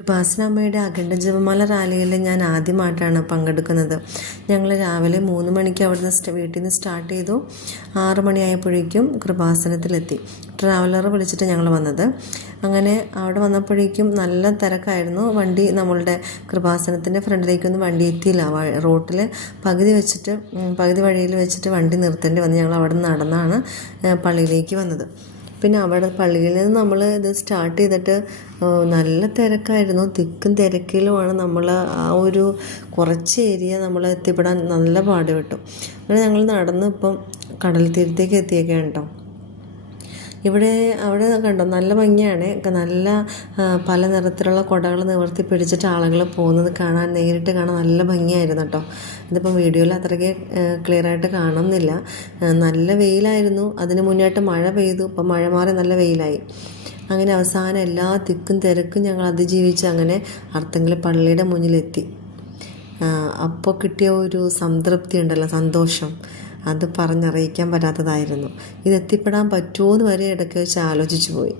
കൃപാസനാമ്മയുടെ അഖണ്ഡ ജപമാല റാലിയിൽ ഞാൻ ആദ്യമായിട്ടാണ് പങ്കെടുക്കുന്നത്. ഞങ്ങൾ രാവിലെ 3 മണിക്ക് അവിടുന്ന് വീട്ടിൽ നിന്ന് സ്റ്റാർട്ട് ചെയ്തു. 6 മണിയായപ്പോഴേക്കും കൃപാസനത്തിലെത്തി. ട്രാവലർ വിളിച്ചിട്ട് ഞങ്ങൾ വന്നത്. അങ്ങനെ അവിടെ വന്നപ്പോഴേക്കും നല്ല തിരക്കായിരുന്നു. വണ്ടി നമ്മളുടെ കൃപാസനത്തിൻ്റെ ഫ്രണ്ടിലേക്കൊന്നും വണ്ടി എത്തിയില്ല. റോട്ടിൽ പകുതി വഴിയിൽ വെച്ചിട്ട് വണ്ടി നിർത്തേണ്ടി വന്നു. ഞങ്ങൾ അവിടെ നിന്ന് നടന്നാണ് പള്ളിയിലേക്ക് വന്നത്. പിന്നെ അവിടെ പള്ളിയിൽ നിന്ന് നമ്മൾ ഇത് സ്റ്റാർട്ട് ചെയ്തിട്ട് നല്ല തിരക്കായിരുന്നു. തിക്കും തിരക്കിലുമാണ് നമ്മൾ ആ ഒരു കുറച്ച് ഏരിയ നമ്മൾ എത്തിപ്പെടാൻ നല്ല പാടുപെട്ടു. അങ്ങനെ ഞങ്ങൾ നടന്ന് ഇപ്പം കടൽ തീരത്തേക്ക് എത്തിയേക്കാണ് കേട്ടോ. അവിടെ കണ്ടോ, നല്ല ഭംഗിയാണ്. നല്ല പല നിറത്തിലുള്ള കുടകൾ നിവർത്തി പിടിച്ചിട്ട് ആളുകൾ പോകുന്നത് നേരിട്ട് കാണാൻ നല്ല ഭംഗിയായിരുന്നു കേട്ടോ. ഇതിപ്പം വീഡിയോയിൽ അത്രയ്ക്ക് ക്ലിയറായിട്ട് കാണുന്നില്ല. നല്ല വെയിലായിരുന്നു. അതിന് മുന്നായിട്ട് മഴ പെയ്തു. ഇപ്പം മഴ മാറി നല്ല വെയിലായി. അങ്ങനെ അവസാനം എല്ലാ തിക്കും തിരക്കും ഞങ്ങൾ അതിജീവിച്ച് അങ്ങനെ അർത്തുങ്കൽ പള്ളിയുടെ മുന്നിലെത്തി. അപ്പോൾ കിട്ടിയ ഒരു സംതൃപ്തി ഉണ്ടല്ലോ, സന്തോഷം, അത് പറഞ്ഞറിയിക്കാൻ പറ്റാത്തതായിരുന്നു. ഇത് എത്തിപ്പെടാൻ പറ്റുമോ എന്ന് വരെ ഇടയ്ക്ക് വെച്ച് ആലോചിച്ചു പോയി.